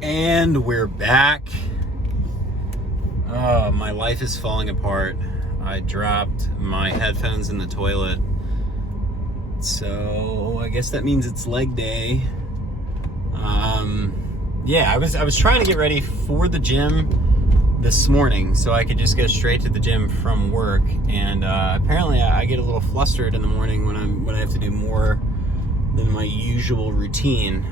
And we're back. Oh, my life is falling apart. I dropped my headphones in the toilet. So I guess that means it's leg day. Yeah, I was trying to get ready for the gym this morning so I could just go straight to the gym from work. And apparently I get a little flustered in the morning when I have to do more than my usual routine.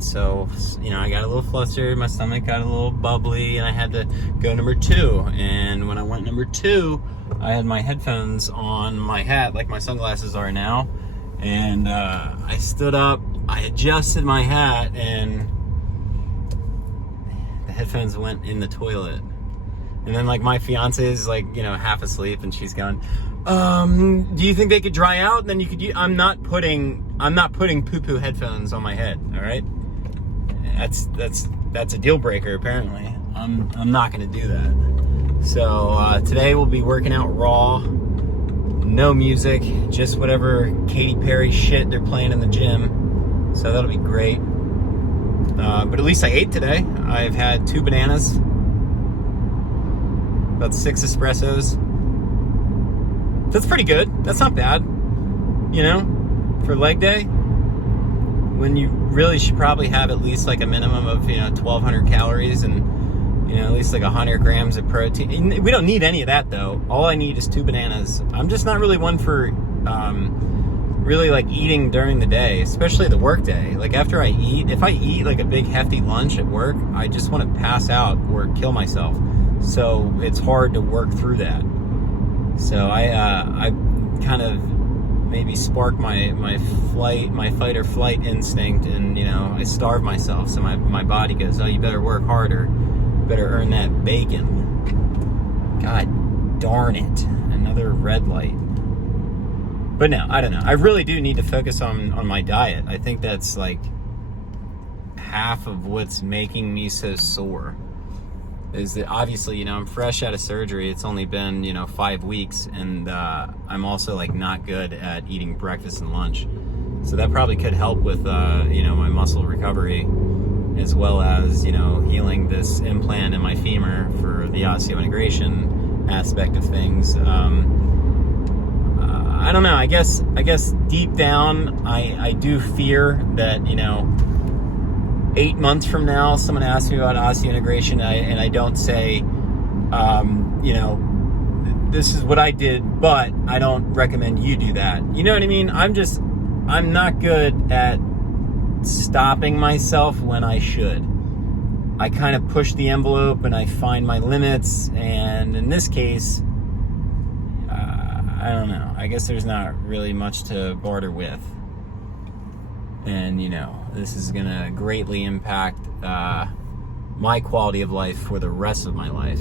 So I got a little flustered, my stomach got a little bubbly, and I had to go number 2. And when I went number 2, I had my headphones on my hat like my sunglasses are now. And I stood up, I adjusted my hat, and the headphones went in the toilet. And then my fiance is half asleep, and she's going, do you think they could dry out? And then you could use, I'm not putting poo-poo headphones on my head, all right? That's a deal breaker, apparently. I'm not gonna do that. So today we'll be working out raw, no music, just whatever Katy Perry shit they're playing in the gym. So that'll be great. But at least I ate today. I've had 2 bananas, about 6 espressos. That's pretty good. That's not bad, for leg day, when you really should probably have at least a minimum of 1,200 calories and at least 100 grams of protein. We don't need any of that though. All I need is 2 bananas. I'm just not really one for really eating during the day, especially the work day. After I eat, if I eat a big hefty lunch at work, I just want to pass out or kill myself. So it's hard to work through that. So I kind of maybe spark my fight or flight instinct, and I starve myself. So my body goes, oh, you better work harder, you better earn that bacon. God darn it, another red light. But no, I don't know. I really do need to focus on my diet. I think that's half of what's making me so sore. Is that obviously, I'm fresh out of surgery. It's only been, 5 weeks, and I'm also not good at eating breakfast and lunch. So that probably could help with, my muscle recovery, as well as, healing this implant in my femur for the osseointegration aspect of things. I don't know. I guess deep down, I do fear that, 8 months from now, someone asks me about osseointegration, and I don't say, this is what I did, but I don't recommend you do that. You know what I mean? I'm not good at stopping myself when I should. I kind of push the envelope and I find my limits, and in this case, I don't know. I guess there's not really much to barter with. And, this is going to greatly impact my quality of life for the rest of my life.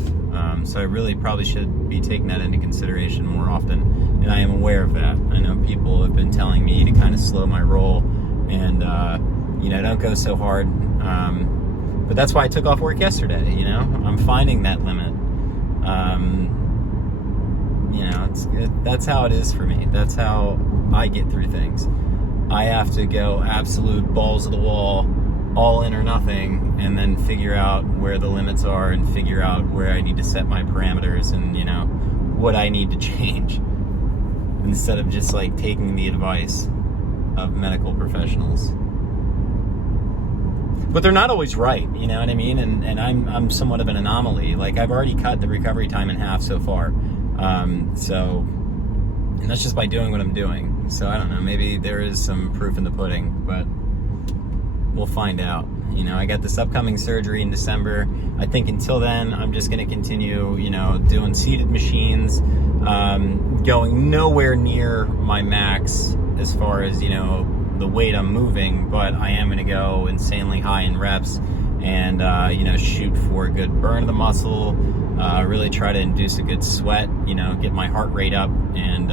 So I really probably should be taking that into consideration more often. And I am aware of that. I know people have been telling me to kind of slow my roll and, don't go so hard. But that's why I took off work yesterday, I'm finding that limit. That's how it is for me. That's how I get through things. I have to go absolute balls of the wall, all in or nothing, and then figure out where the limits are and figure out where I need to set my parameters and, what I need to change, instead of just taking the advice of medical professionals. But they're not always right, you know what I mean? And I'm somewhat of an anomaly. I've already cut the recovery time in half so far. And that's just by doing what I'm doing. So I don't know, maybe there is some proof in the pudding, but we'll find out. I got this upcoming surgery in December. I think until then, I'm just going to continue, doing seated machines, going nowhere near my max as far as, the weight I'm moving, but I am going to go insanely high in reps and, shoot for a good burn of the muscle, really try to induce a good sweat, get my heart rate up and,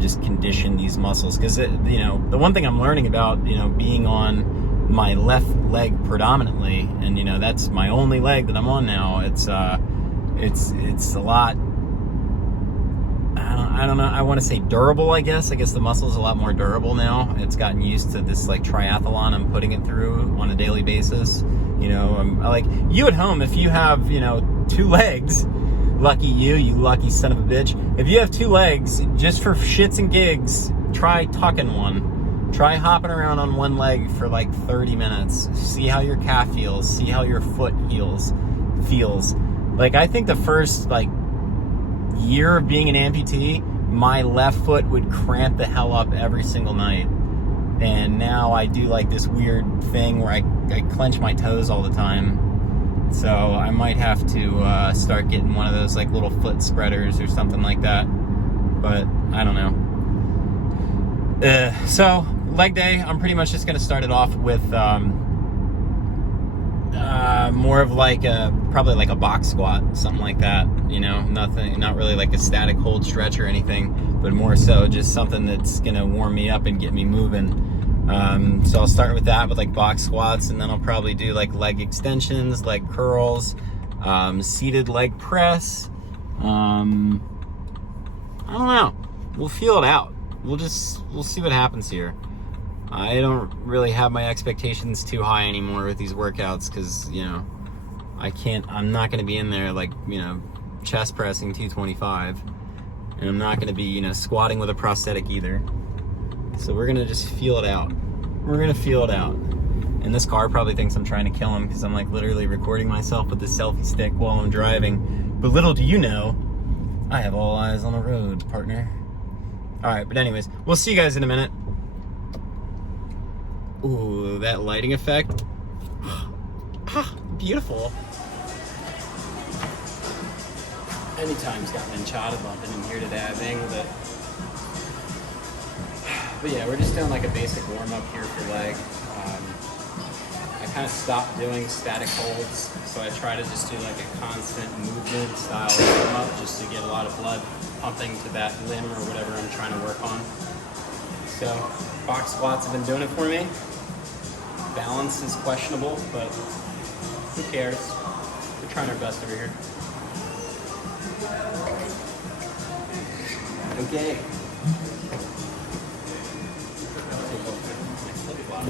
just condition these muscles. Because, the one thing I'm learning about, being on my left leg predominantly, and, that's my only leg that I'm on now, it's a lot, I don't know, I want to say durable, I guess. I guess the muscle is a lot more durable now. It's gotten used to this like triathlon I'm putting it through on a daily basis. You know, like you at home, if you have, you know, 2 legs, lucky you lucky son of a bitch. If you have 2 legs, just for shits and gigs, try tucking one. Try hopping around on one leg for like 30 minutes. See how your calf feels. See how your foot feels. Like, I think the first like year of being an amputee, my left foot would cramp the hell up every single night. And now I do like this weird thing where I clench my toes all the time. So I might have to start getting one of those like little foot spreaders or something like that. But I don't know. So leg day, I'm pretty much just going to start it off with more of like probably like a box squat, something like that, you know, nothing, not really like a static hold stretch or anything, but more so just something that's gonna warm me up and get me moving. So I'll start with that, with like box squats, and then I'll probably do like leg extensions, leg curls, seated leg press. I don't know, we'll feel it out. We'll see what happens here. I don't really have my expectations too high anymore with these workouts, because, you know, I'm not going to be in there like, you know, chest pressing 225, and I'm not going to be, you know, squatting with a prosthetic either. So we're going to just feel it out. We're going to feel it out. And this car probably thinks I'm trying to kill him, because I'm like literally recording myself with the selfie stick while I'm driving. But little do you know, I have all eyes on the road, partner. All right, but anyways, we'll see you guys in a minute. Ooh, that lighting effect. Ah, beautiful. Anytime's got an enchilada bumping in here today, I bang with it. But yeah, we're just doing like a basic warm up here for leg. I kind of stopped doing static holds, so I try to just do like a constant movement style warm up, just to get a lot of blood pumping to that limb or whatever I'm trying to work on. So box squats have been doing it for me. Balance is questionable, but who cares? We're trying our best over here. Okay. Take off my flip-flop.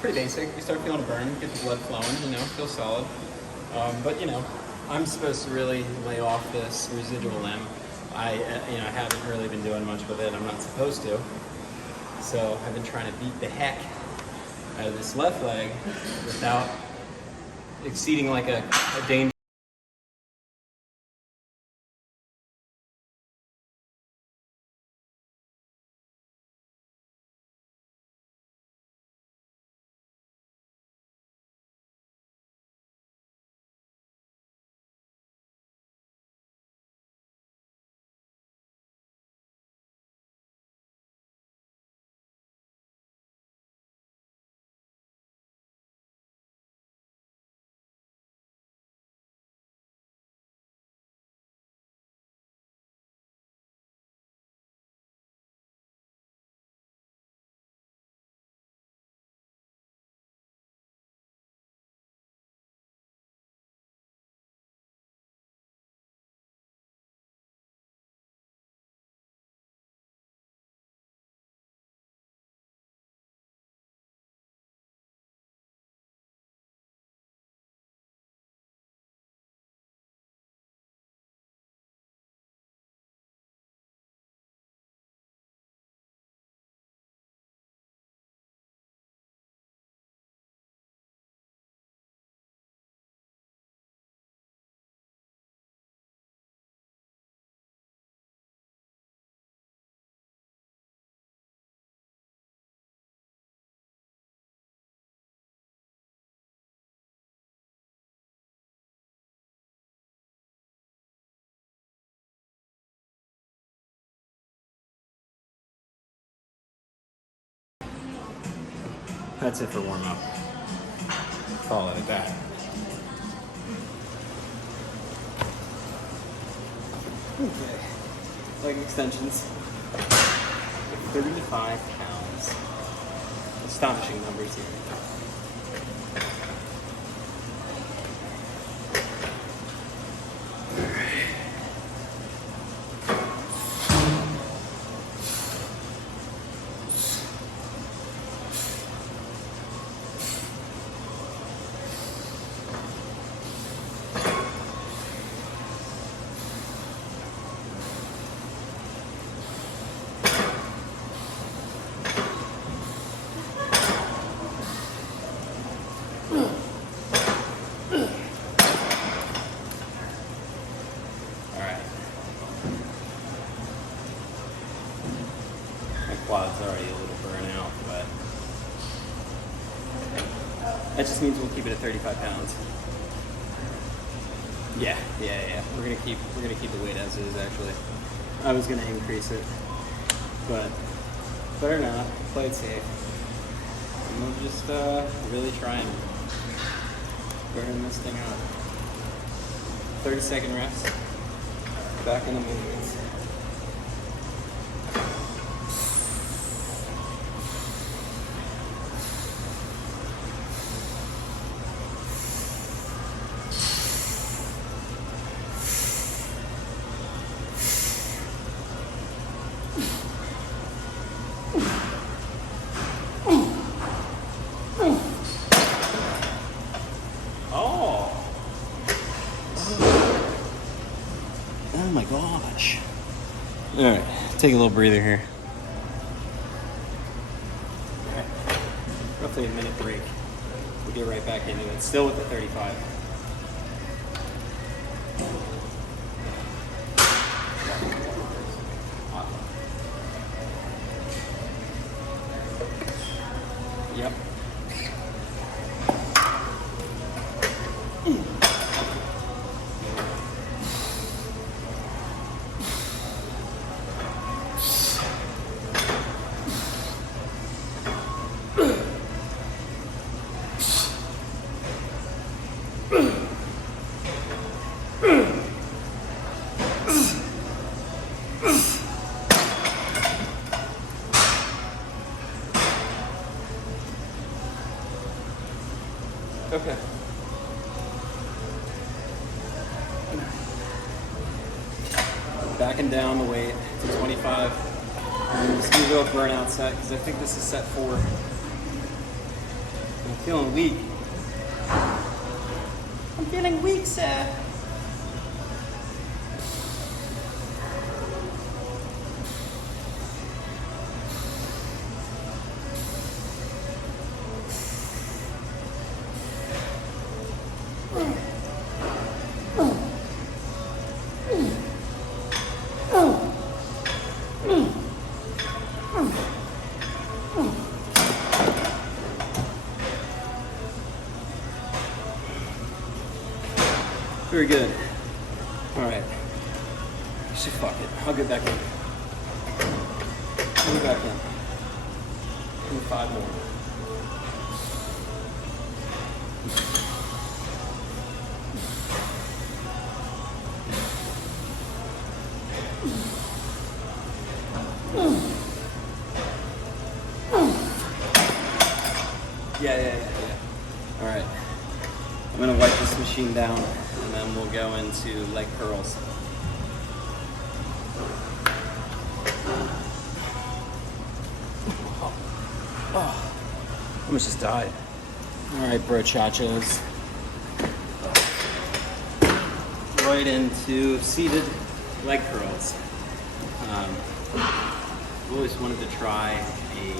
Pretty basic. You start feeling a burn, get the blood flowing, you know, feel solid. But you know, I'm supposed to really lay off this residual limb. I haven't really been doing much with it. I'm not supposed to. So I've been trying to beat the heck out of this left leg without exceeding like a dangerous That's it for warm up. Call it at that. Okay. Leg extensions. 35 pounds. Astonishing numbers here. Quad's already a little burnt out, but that just means we'll keep it at 35 pounds. Yeah. We're gonna keep the weight as is. Actually, I was gonna increase it, but better not. Play it safe. And we'll just really try and burn this thing up. 30-second rest. Back in the movements. Oh my gosh. All right, take a little breather here. All right. Roughly a minute break. We'll get right back into it, still with the 35. Yep. Okay. Backing down the weight to 25. I'm just gonna go with burnout set because I think this is set 4. I'm feeling weak. I'm feeling weak, sir. Very good. All right. So fuck it. I'll get back in. I'll get back in. Give me 5 more. Yeah. All right. I'm gonna wipe this machine down and then we'll go into leg curls. Oh, almost just died. All right, brochachos. Right into seated leg curls. I've always wanted to try a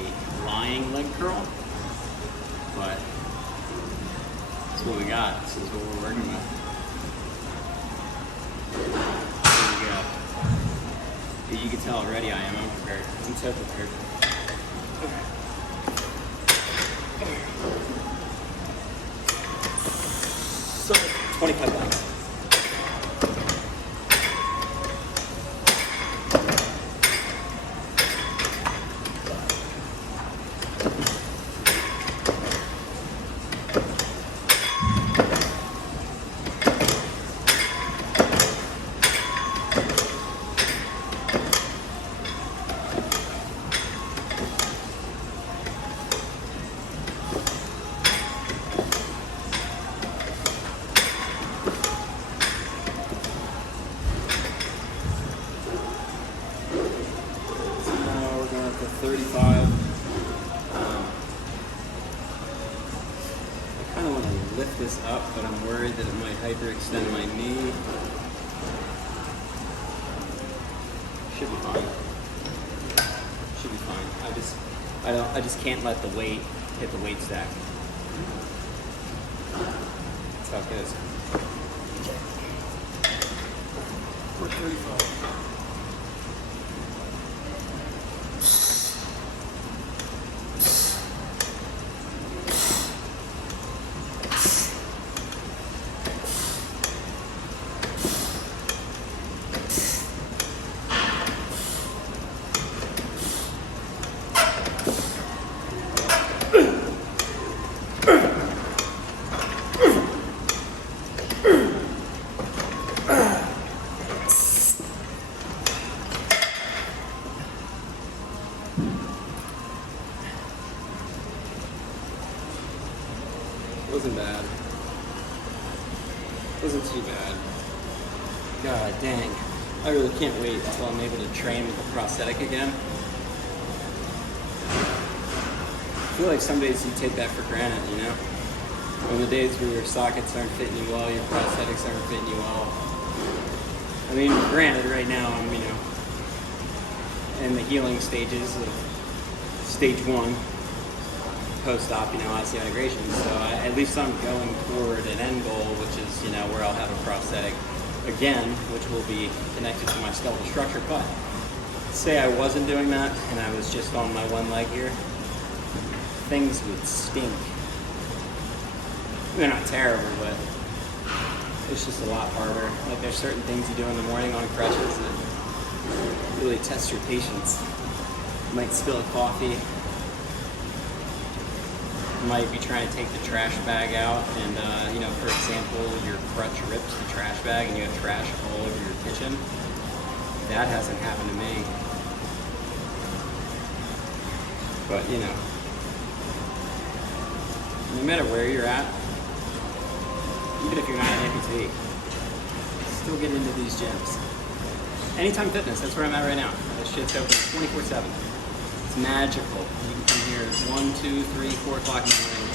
lying leg curl, but this is what we got. This is what we're working with. There we go. You can tell already I am unprepared. I'm so prepared. Okay. So, 25 pounds. this up, but I'm worried that it might hyperextend my knee. Should be fine. Should be fine. I just can't let the weight hit the weight stack. That's how it goes. 435. Wasn't bad. Wasn't too bad. God dang. I really can't wait until I'm able to train with the prosthetic again. I feel like some days you take that for granted, you know? On the days where your sockets aren't fitting you well, your prosthetics aren't fitting you well. I mean, granted, right now I'm, you know, in the healing stages of stage 1. Post-op, you know, osseointegration. So at least I'm going toward an end goal, which is, you know, where I'll have a prosthetic again, which will be connected to my skeletal structure. But say I wasn't doing that and I was just on my one leg here, things would stink. They're not terrible, but it's just a lot harder. Like there's certain things you do in the morning on crutches that really test your patience. You might spill a coffee. You might be trying to take the trash bag out and, you know, for example, your crutch rips the trash bag and you have trash all over your kitchen. That hasn't happened to me. But, you know, no matter where you're at, even if you're not an amputee, still get into these gyms. Anytime Fitness, that's where I'm at right now. This shit's open 24/7. It's magical. You can come here 1, 2, 3, 4 o'clock in the morning.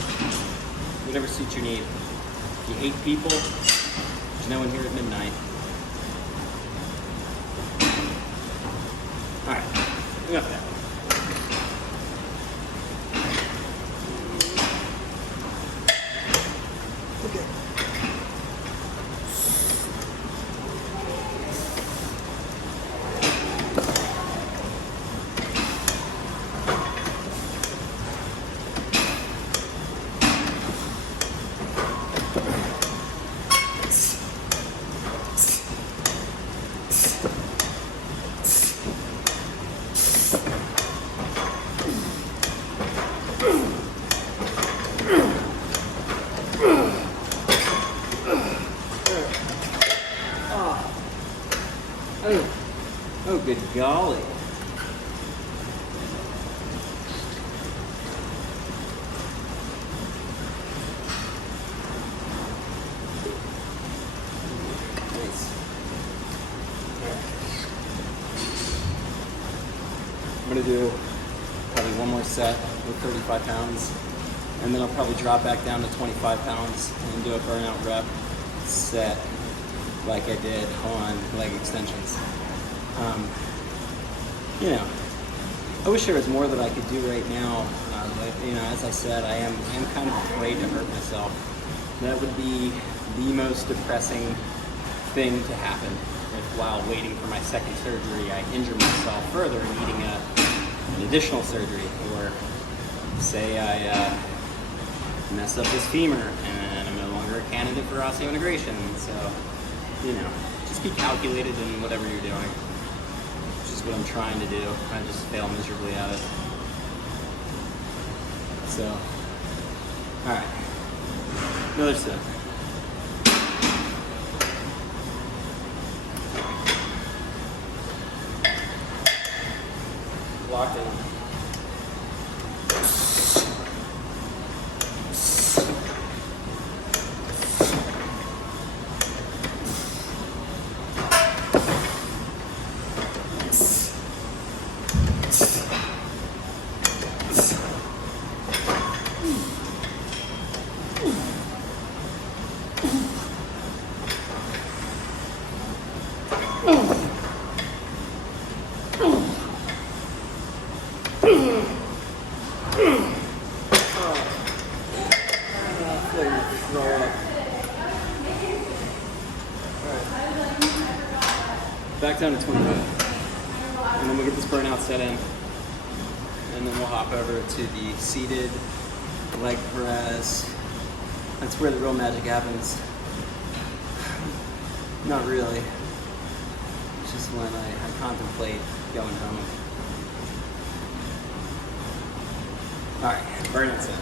Whatever suits your need. If you hate people, there's no one here at midnight. Alright, enough of that. Okay. Oh, good golly. Nice. I'm going to do probably one more set with 35 pounds, and then I'll probably drop back down to 25 pounds and do a burnout rep set like I did on leg extensions. You know, I wish there was more that I could do right now, but, you know, as I said, I am kind of afraid to hurt myself. That would be the most depressing thing to happen if while waiting for my second surgery, I injure myself further needing an additional surgery, or say I mess up this femur and I'm no longer a candidate for osseointegration. So, you know, just be calculated in whatever you're doing. What I'm trying to do. I just fail miserably at it. So, alright. Another set. Locked in. back down to 25. And then we'll get this burnout set in. And then we'll hop over to the seated leg press. That's where the real magic happens. Not really. It's just when I contemplate going home. Alright, burnout set.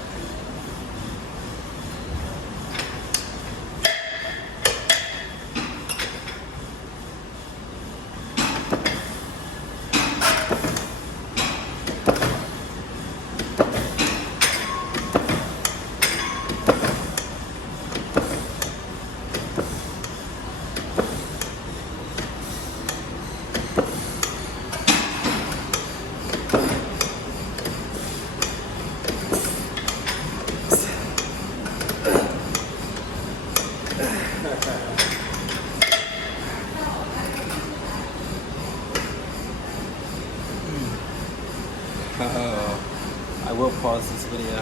I will pause this video.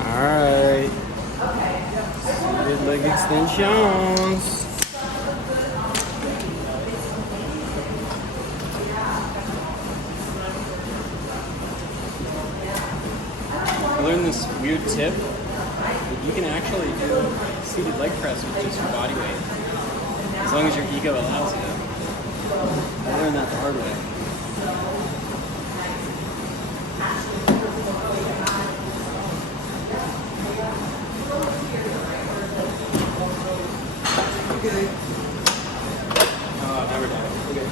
Alright. Seated leg extensions. I learned this weird tip that you can actually do seated leg press with just your body weight, as long as your ego allows you. I learned that the hard way. Okay. Oh, never done. Okay.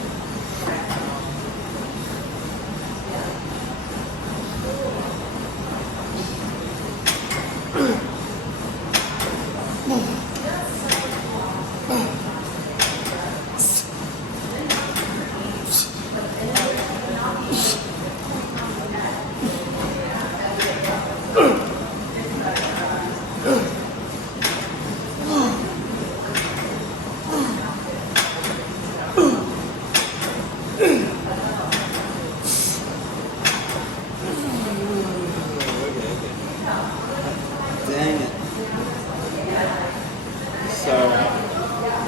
Dang it. So,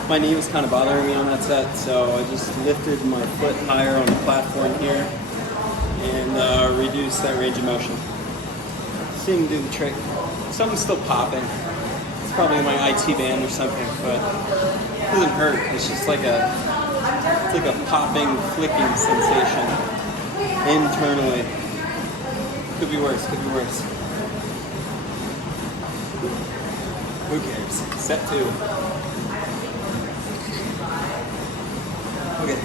my knee was kind of bothering me on that set, so I just lifted my foot higher on the platform here and reduced that range of motion. Seemed to do the trick. Something's still popping. It's probably my IT band or something, but it doesn't hurt. It's just like it's like a popping, flicking sensation internally. Could be worse, could be worse. Who cares? Set 2. Okay.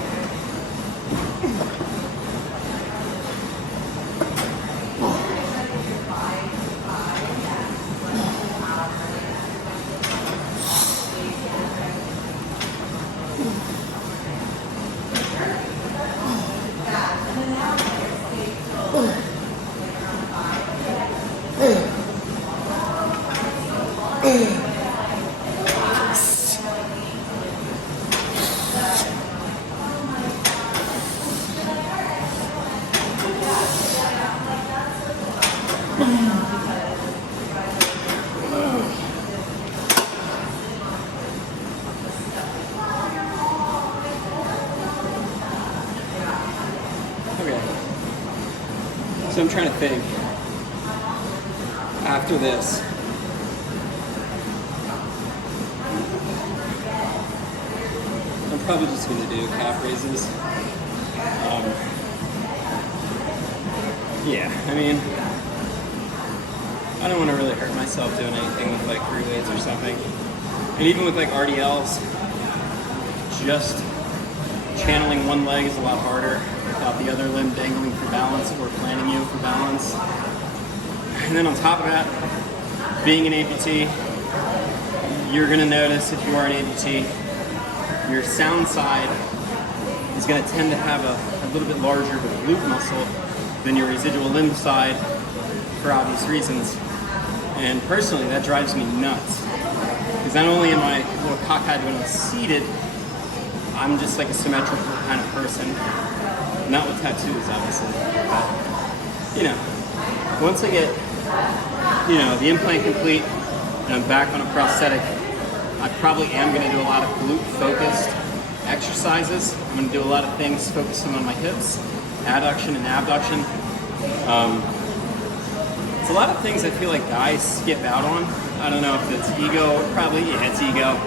So I'm trying to think, after this, I'm probably just going to do calf raises. Yeah, I mean, I don't want to really hurt myself doing anything with like free weights or something. And even with like RDLs, just channeling one leg is a lot harder without the other limb dangling for balance or planning you for balance. And then on top of that, being an amputee, you're going to notice if you are an amputee, your sound side is going to tend to have a little bit larger of a glute muscle than your residual limb side for obvious reasons. And personally, that drives me nuts. Because not only am I a little cockeyed when I'm seated, I'm just like a symmetrical kind of person. Not with tattoos, obviously. But, you know, once I get, you know, the implant complete and I'm back on a prosthetic, I probably am going to do a lot of glute-focused exercises. I'm going to do a lot of things focusing on my hips, adduction and abduction. It's a lot of things I feel like guys skip out on. I don't know if it's ego, probably, yeah, it's ego.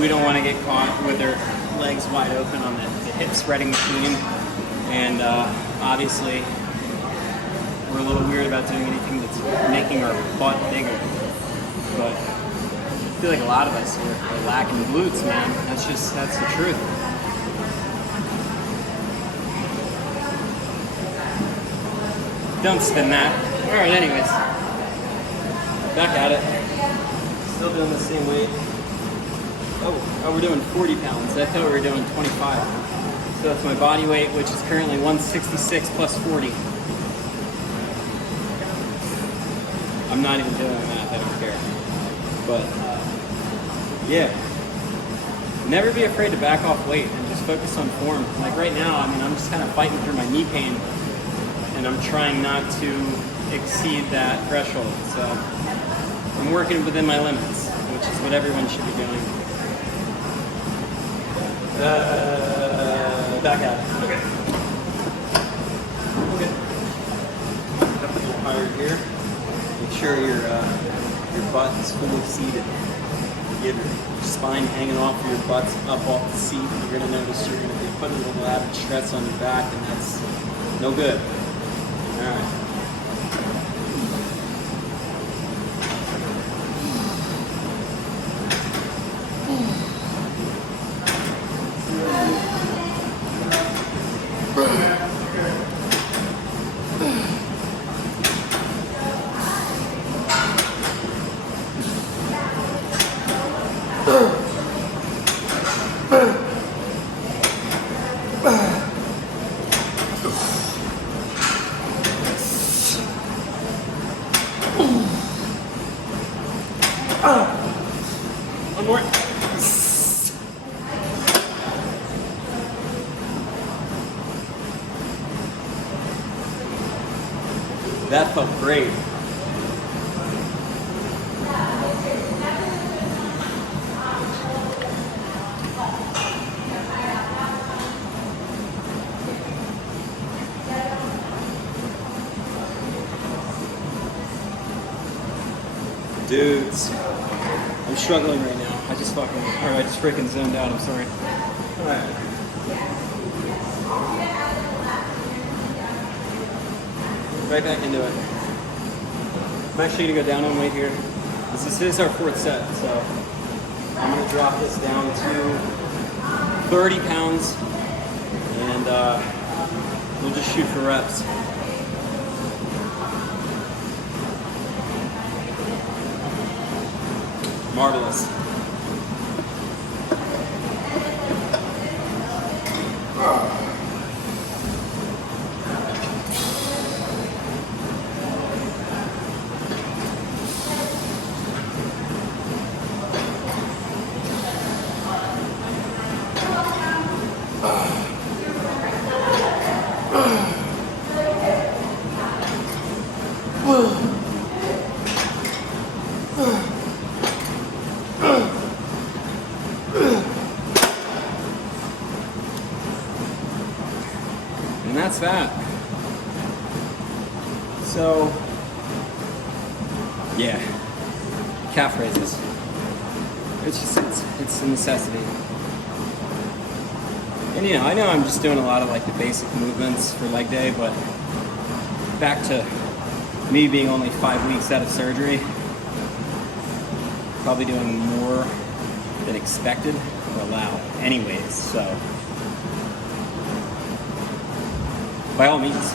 We don't want to get caught with their legs wide open on the hip spreading machine. And obviously, we're a little weird about doing anything that's making our butt bigger. But I feel like a lot of us are lacking glutes, man. That's the truth. Don't spin that. All right, anyways. Back at it. Still doing the same weight. Oh, we're doing 40 pounds. I thought we were doing 25. So that's my body weight, which is currently 166 plus 40. I'm not even doing math, I don't care. But, yeah. Never be afraid to back off weight and just focus on form. Like right now, I mean, I'm just kind of fighting through my knee pain, and I'm trying not to exceed that threshold. So I'm working within my limits, which is what everyone should be doing. Back at it. Okay. Up a little higher here. Make sure your butt is fully seated. You have your spine hanging off your butt up off the seat. You're going to notice you're going to be putting a little added stress on your back, and that's no good. All right. One more. That felt great. Dudes, I'm struggling right now. I just freaking zoned out, I'm sorry. All right. Right back into it. I'm actually gonna go down on weight here. This is our fourth set, so I'm gonna drop this down to 30 pounds, and we'll just shoot for reps. Marvelous. And that's that. So, yeah, calf raises. It's a necessity. And I know I'm just doing a lot of like the basic movements for leg day, but back to me being only 5 weeks out of surgery, probably doing more than expected or allowed anyways, so by all means,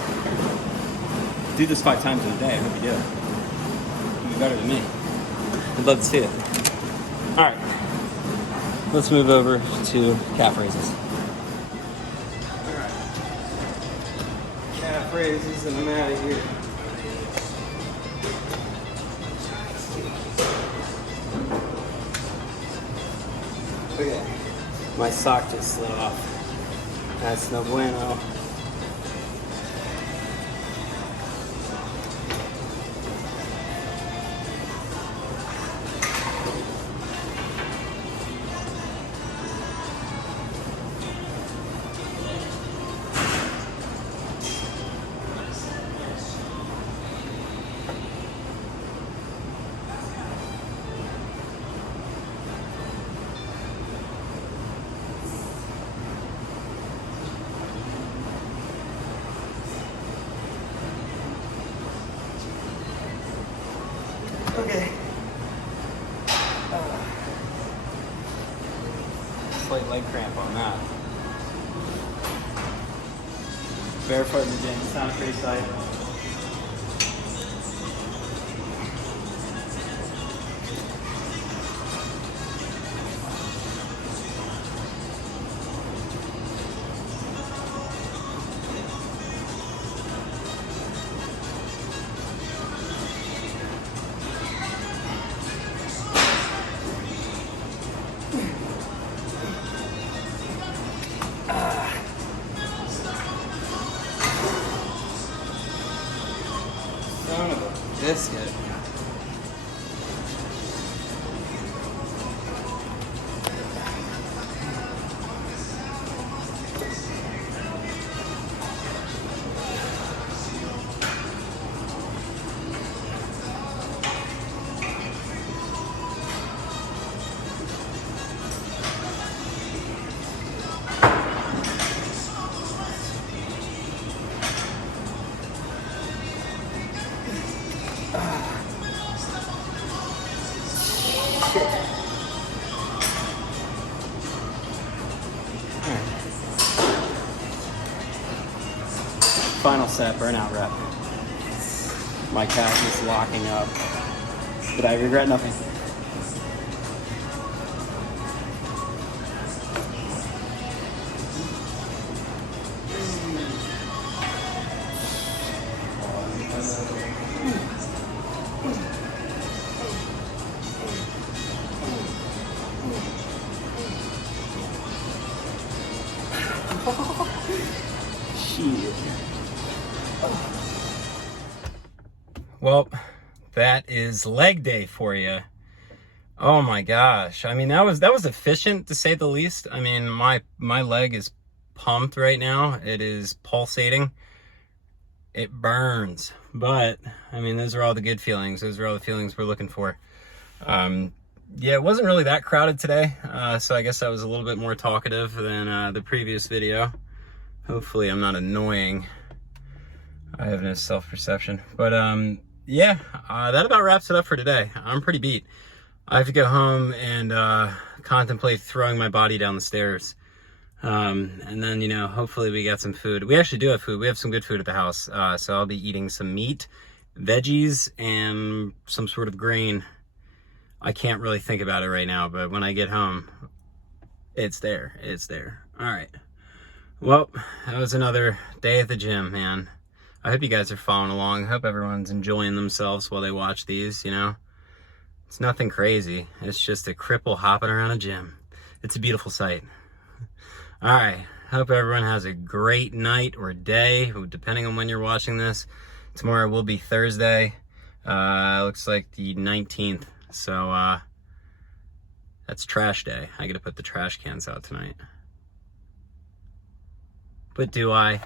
do this 5 times in a day. I hope you do. You'll be better than me. I'd love to see it. All right, let's move over to calf raises. All right, calf raises, and I'm out of here. Okay, my sock just slid off. That's no bueno. leg cramp on that. Barefoot in the gym sounds pretty tight. Son of a biscuit. Final set, burnout rep. My calf is locking up, but I regret nothing. Well, that is leg day for you. Oh my gosh. I mean, that was efficient to say the least. I mean, my leg is pumped right now. It is pulsating. It burns. But I mean, those are all the good feelings. Those are all the feelings we're looking for. Yeah, it wasn't really that crowded today. So I guess I was a little bit more talkative than the previous video. Hopefully I'm not annoying. I have no self-perception. But yeah, that about wraps it up for today. I'm pretty beat. I have to go home and contemplate throwing my body down the stairs. And then, you know, hopefully we got some food. We actually do have food. We have some good food at the house. So I'll be eating some meat, veggies, and some sort of grain. I can't really think about it right now, but when I get home, it's there. It's there. All right. Well, that was another day at the gym, man. I hope you guys are following along. I hope everyone's enjoying themselves while they watch these, you know. It's nothing crazy. It's just a cripple hopping around a gym. It's a beautiful sight. All right. Hope everyone has a great night or day, depending on when you're watching this. Tomorrow will be Thursday. Looks like the 19th. So that's trash day. I gotta put the trash cans out tonight. But do I?